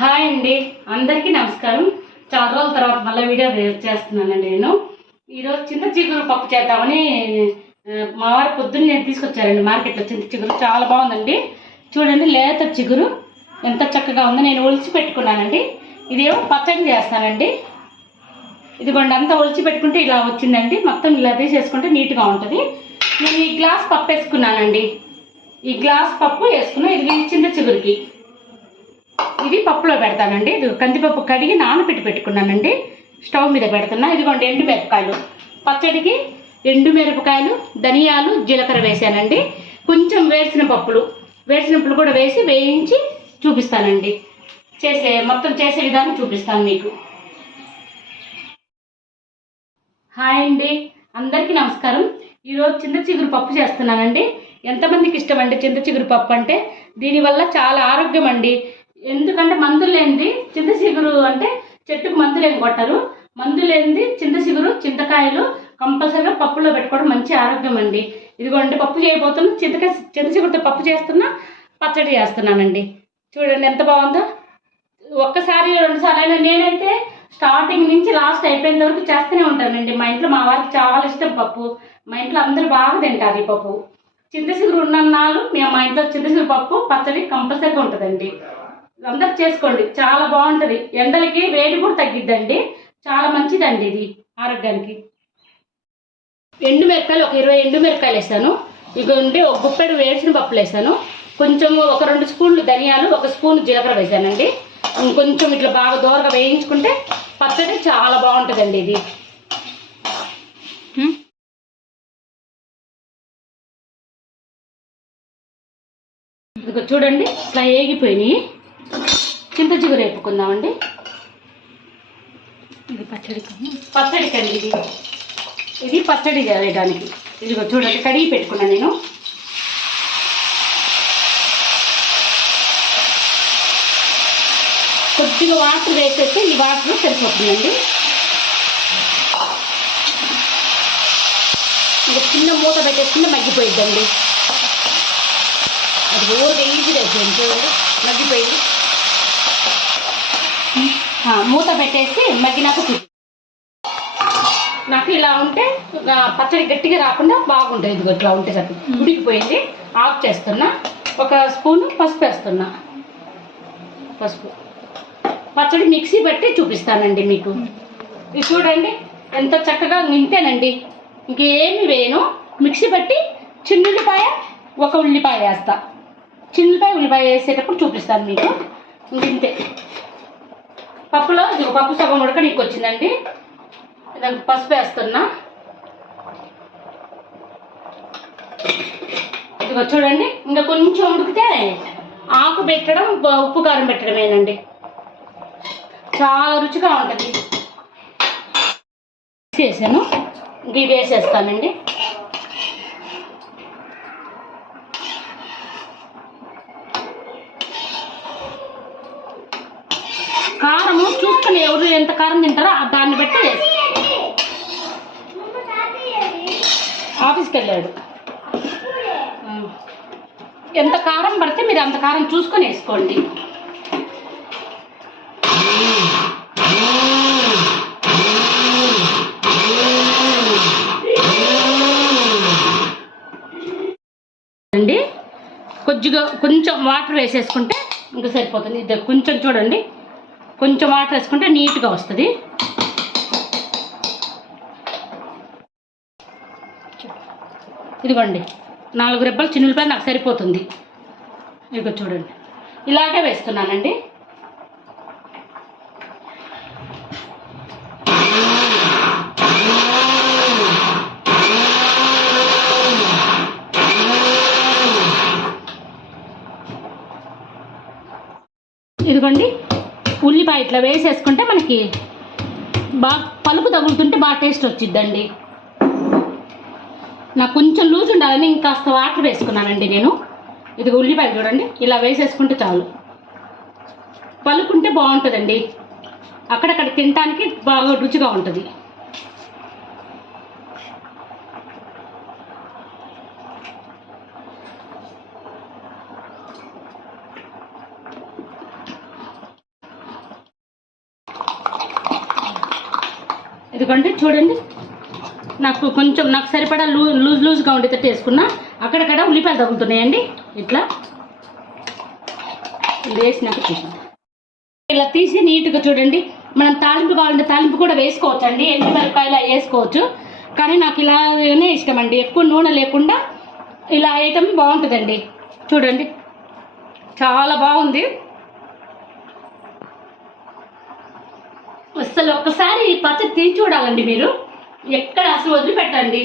Hi అండి, అందరికీ నమస్కారం. చాలా రోజుల తర్వాత మళ్ళీ వీడియో చేస్తున్నానండి. నేను ఈరోజు చింత చిగురు పప్పు చేద్దామని మా వారు పొద్దున్న నేను తీసుకొచ్చారండి మార్కెట్లో. చింత చిగురు చాలా బాగుందండి. చూడండి, లేత చిగురు ఎంత చక్కగా ఉందో. నేను ఒలిచి పెట్టుకున్నానండి. ఇదేమో పచ్చడి చేస్తానండి. ఇదిగోండి, అంతా ఒలిచి పెట్టుకుంటే ఇలా వచ్చిందండి. మొత్తం ఇలా తీసేసుకుంటే నీట్గా ఉంటుంది. నేను ఈ గ్లాస్ పప్పు వేసుకున్నానండి. ఈ గ్లాస్ పప్పు వేసుకున్నా. ఇది చింత చిగురికి ఇది పప్పులో పెడతానండి. ఇది కందిపప్పు కడిగి నానబెట్టి పెట్టుకున్నానండి. స్టవ్ మీద పెడుతున్నా. ఇదిగోండి ఎండుమిరపకాయలు, పచ్చడికి ఎండుమిరపకాయలు, ధనియాలు, జీలకర్ర వేసానండి. కొంచెం వేసిన పప్పులు కూడా వేయించి చూపిస్తానండి. మొత్తం చేసే విధానం చూపిస్తాను మీకు. హాయ్ అండి, అందరికీ నమస్కారం. ఈరోజు చింత చిగురు పప్పు చేస్తున్నానండి. ఎంతమందికి ఇష్టం అండి చింత చిగురు పప్పు అంటే? దీనివల్ల చాలా ఆరోగ్యం అండి. ఎందుకంటే మందులు లేనిది చింత చిగురు అంటే చెట్టుకు మందులు ఏం కొట్టరు. మందులు లేనిది చింత చిగురు, చింతకాయలు కంపల్సరీగా పప్పులో పెట్టుకోవడం మంచి ఆరోగ్యం అండి. ఇదిగోండి, పప్పు చేయబోతున్నా. చింత చిగురుతో పప్పు చేస్తున్నా, పచ్చడి చేస్తున్నానండి. చూడండి ఎంత బాగుందో. ఒక్కసారి 2 సార్లు అయినా నేనైతే స్టార్టింగ్ నుంచి లాస్ట్ అయిపోయిన వరకు చేస్తూనే ఉంటానండి. మా ఇంట్లో మా వారికి చాలా ఇష్టం పప్పు. మా ఇంట్లో అందరూ బాగా తింటారు ఈ పప్పు. చింత చిగురు ఉన్నన్నాళ్ళు మా ఇంట్లో చింత చిగురు పప్పు పచ్చడి కంపల్సరీగా ఉంటుందండి. అందరు చేసుకోండి, చాలా బాగుంటుంది. ఎండలకి వేడి కూడా తగ్గిద్దండి. చాలా మంచిదండి ఇది ఆరోగ్యానికి. ఎండుమిరపకాయలు ఒక 20 ఎండుమిరపకాయలు వేసాను. ఇదిగోండి, ఒక గుప్పెడు వేసిన పప్పులు వేసాను. కొంచెం ఒక 2 స్పూన్లు ధనియాలు, 1 స్పూన్ జీలకర్ర వేసానండి. కొంచెం ఇట్లా బాగా దోరగా వేయించుకుంటే పచ్చడి చాలా బాగుంటుందండి. ఇది ఇదిగో చూడండి, ఇట్లా ఏగిపోయినాయి. చింత చిగురు వేపుకుందామండి. ఇది పచ్చడికండి. ఇది పచ్చడి చేయడానికి. ఇదిగో చూడండి, కడిగి పెట్టుకున్నా నేను. కొద్దిగా వాటర్ వేసేస్తే ఈ వాటర్ సరిపోతుందండి. ఇంకా చిన్న మూత పెట్టేసుకుంటే మగ్గిపోయిద్దండి. అది ఊరిగా ఈజీగా అయిపోయింది. చూడండి, మగ్గిపోయింది. మూత పెట్టేసి మగ్గినాక నాకు ఇలా ఉంటే పచ్చడి గట్టిగా రాకుండా బాగుంటుంది. ఇదిగో ఇట్లా ఉంటే సరే ఉడికిపోయింది. ఆఫ్ చేస్తున్నా. 1 స్పూను పసుపు వేస్తున్నా. పచ్చడి మిక్సీ పెట్టి చూపిస్తానండి మీకు. ఇది చూడండి ఎంత చక్కగా ఇంతేనండి. ఇంకేమి వేయను. మిక్సీ పెట్టి చిన్నుల్లిపాయ, 1 ఉల్లిపాయ వేస్తా. చిన్నుల్లిపాయ, ఉల్లిపాయ వేసేటప్పుడు చూపిస్తాను మీకు. ఇంతే. పప్పులో ఇది పప్పు సగం ఉడకడానికి వచ్చిందండి. దానికి పసుపు వేస్తున్నా. ఇదిగో చూడండి, ఇంకా కొంచెం ఉడికితే ఆకు పెట్టడం, ఉప్పు కారం పెట్టడమేనండి. చాలా రుచిగా ఉంటుంది. వేసాను, ఇది వేసేస్తానండి. కారము చూసుకుని ఎవరు ఎంత కారం తింటారో దాన్ని బట్టి వేసి. ఆఫీస్కి వెళ్ళాడు. ఎంత కారం పడితే మీరు అంత కారం చూసుకొని వేసుకోండి. అండి, కొంచెం వాటర్ వేసేసుకుంటే ఇంకా సరిపోతుంది. ఇది కొంచెం చూడండి, కొంచెం వాటర్ వేసుకుంటే నీట్గా వస్తుంది. ఇదిగోండి, 4 రెబ్బలు చిన్నులపై నాకు సరిపోతుంది. ఇదిగో చూడండి, ఇలాగే వేస్తున్నానండి. ఇదిగోండి, ఉల్లిపాయ ఇట్లా వేసేసుకుంటే మనకి బాగా పలుపు తగులుతుంటే బాగా టేస్ట్ వచ్చిద్దండి. నాకు కొంచెం లూజ్ ఉండాలని ఇంకాస్త వాటర్ వేసుకున్నానండి నేను. ఇది ఉల్లిపాయ చూడండి, ఇలా వేసేసుకుంటే చాలు. పలుకుంటే బాగుంటుందండి. అక్కడక్కడ తినడానికి బాగా రుచిగా ఉంటుంది. ఇదిగోండి చూడండి, నాకు సరిపడా లూజ్గా ఉండేటట్టు వేసుకున్నా. అక్కడక్కడ ఉల్లిపాయలు తగులుతున్నాయండి. ఇట్లా వేసినాక చూసాం. ఇలా తీసి నీట్గా చూడండి. మనం తాలింపు కావాలంటే తాలింపు కూడా వేసుకోవచ్చు అండి, ఎండుమిరపకాయలు వేసుకోవచ్చు. కానీ నాకు ఇలానే ఇష్టం అండి, ఎక్కువ నూనె లేకుండా ఇలా ఐటమ్ బాగుంటుందండి. చూడండి చాలా బాగుంది. అసలు ఒక్కసారి పచ్చడి తీసి చూడాలండి మీరు, ఎక్కడ అసలు వదిలిపెట్టండి.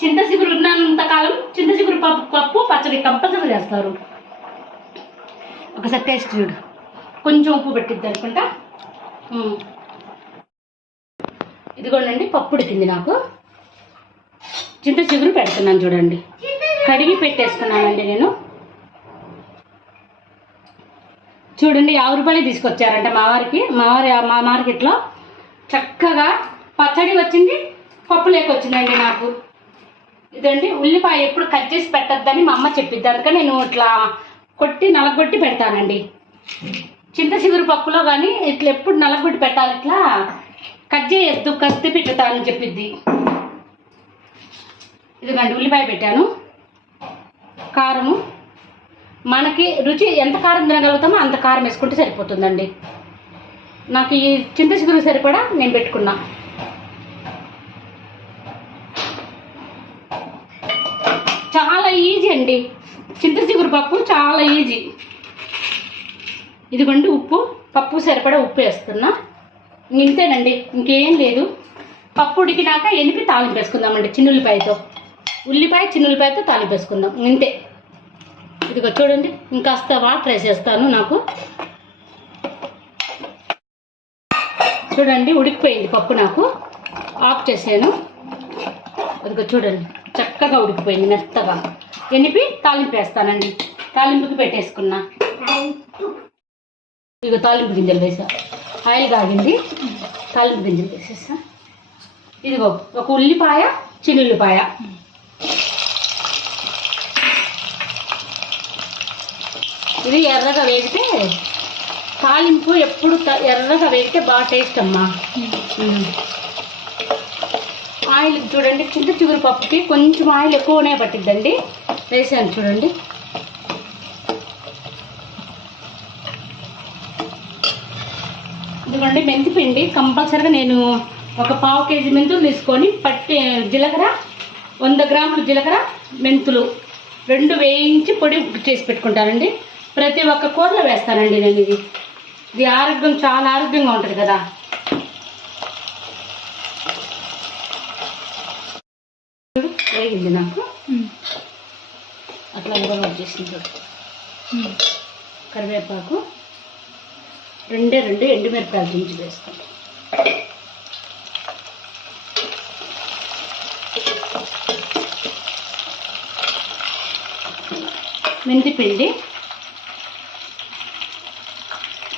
చింత చిగురు ఉన్నంత కాలం చింత చిగురు పప్పు పచ్చడి కంపల్సరీ చేస్తారు. ఒకసారి టేస్ట్ చూడు. కొంచెం ఉప్పు పెట్టిద్ది అనుకుంటా. ఇదిగోండి పప్పు ఉడికింది. నాకు చింత చిగురు పెడుతున్నాను చూడండి, కడిగి పెట్టేస్తున్నానండి నేను. చూడండి 50 రూపాయలు తీసుకొచ్చారంట మా మార్కెట్లో. చక్కగా పచ్చడి వచ్చింది, పప్పు లేకొచ్చిందండి నాకు. ఇదండి ఉల్లిపాయ ఎప్పుడు కట్ చేసి పెట్టద్దని మా అమ్మ చెప్పిద్ది, అందుకని నేను ఇట్లా నలగొట్టి పెడతానండి. చింత చిగురు పప్పులో కానీ ఇట్లా ఎప్పుడు నలగొట్టి పెట్టాలి, ఇట్లా కట్ చేయొద్దు, కత్తి పెట్టుతానని చెప్పిద్ది. ఇదిగండి ఉల్లిపాయ పెట్టాను. కారము మనకి రుచి ఎంత కారం తినగలుగుతామో అంత కారం వేసుకుంటే సరిపోతుందండి. నాకు ఈ చింత చిగురు సరిపడా నేను పెట్టుకున్నా. చాలా ఈజీ అండి చింత చిగురు పప్పు, చాలా ఈజీ. ఇదిగోండి ఉప్పు, పప్పు సరిపడా ఉప్పు వేస్తున్నా. ఇంతేనండి, ఇంకేం లేదు. పప్పు ఉడికినాక ఎనిపి తాలింపు వేసుకుందామండి చిన్నుల్లిపాయతో తాలింపు వేసుకుందాం, ఇంతే. ఇదిగో చూడండి, ఇంకాస్త వాటర్ వేసేస్తాను. నాకు చూడండి ఉడికిపోయింది పప్పు, నాకు ఆఫ్ చేసాను. అదిగో చూడండి చక్కగా ఉడికిపోయింది మెత్తగా. ఎనిపి తాలింపు వేస్తానండి. తాలింపుకి పెట్టేసుకున్నా. ఇదిగో తాలింపు గింజలు వేసా, ఆయిల్ కాగింది, తాలింపు గింజలు వేసేస్తా. ఇదిగో ఒక ఉల్లిపాయ, చిన్నుల్లిపాయ. ఇది ఎర్రగా వేగితే, తాలింపు ఎప్పుడు ఎర్రగా వేగితే బాగా టేస్ట్ అమ్మా. ఆయిల్ చూడండి, చింత చిగురు పప్పుకి కొంచెం ఆయిల్ ఎక్కువనే పట్టిద్దండి. వేసాను చూడండి. ఇదిగోండి మెంతిపిండి కంపల్సరీగా నేను ఒక 1/2 కేజీ మెంతులు తీసుకొని జీలకర్ర 100 గ్రాములు జీలకర్ర, మెంతులు 2 వేయించి పొడి చేసి పెట్టుకుంటానండి. ప్రతి ఒక్క కూరలో వేస్తానండి నేను. ఇది ఆరోగ్యం, చాలా ఆరోగ్యంగా ఉంటుంది కదా. వేగింది నాకు, అట్లా వచ్చేసింది చూడు. కరివేపాకు 2 ఎండుమిరపకాయలు దించి వేస్తాను. మెంతిపిండి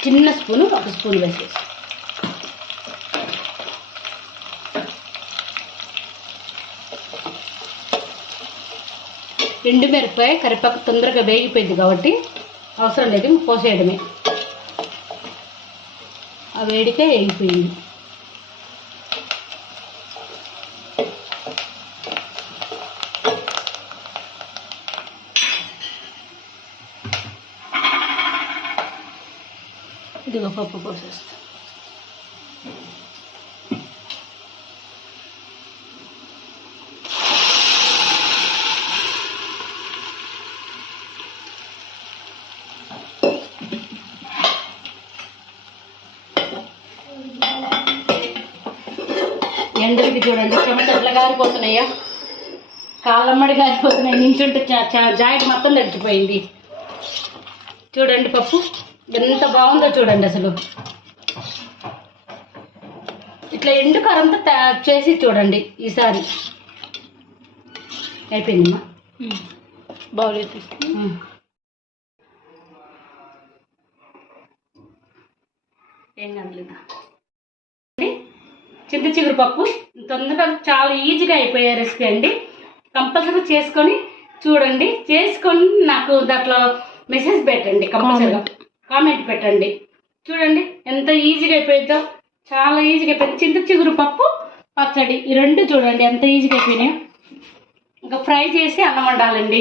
చిన్న స్పూను, 1 స్పూన్ వేసేసి. ఎండుమిరపకాయ కరివేపాకు తొందరగా వేగిపోయింది కాబట్టి అవసరం లేదు, పోసేయడమే. ఆ వేడికే వేగిపోయింది. ఇదిగో పప్పు పోసేస్తా. ఎండకి చూడండి చెమట ఎట్లా గారిపోతున్నాయా, కాళ్ళమ్మడి గారిపోతున్నాయి. నించుంటే జాయింట్ మొత్తం తగ్గిపోయింది. చూడండి పప్పు ఎంత బాగుందో చూడండి. అసలు ఇట్లా ఎండు కారంతో చేసి చూడండి ఈసారి. అయిపోయిందమ్మా, బాగులేదు. ఏం కాదులేదా. చింత చిగురు పప్పు తొందరగా చాలా ఈజీగా అయిపోయే రెసిపీ అండి. కంపల్సరీ చేసుకొని చూడండి. చేసుకొని నాకు దాంట్లో మెసేజ్ పెట్టండి, కంపల్సరీగా కామెంట్ పెట్టండి. చూడండి ఎంత ఈజీగా అయిపోయిందో, చాలా ఈజీగా అయిపోయింది. చింత చిగురు పప్పు పచ్చడి ఈ రెండు చూడండి ఎంత ఈజీగా అయిపోయినాయి. ఇంకా ఫ్రై చేసి అన్నం వండాలండి.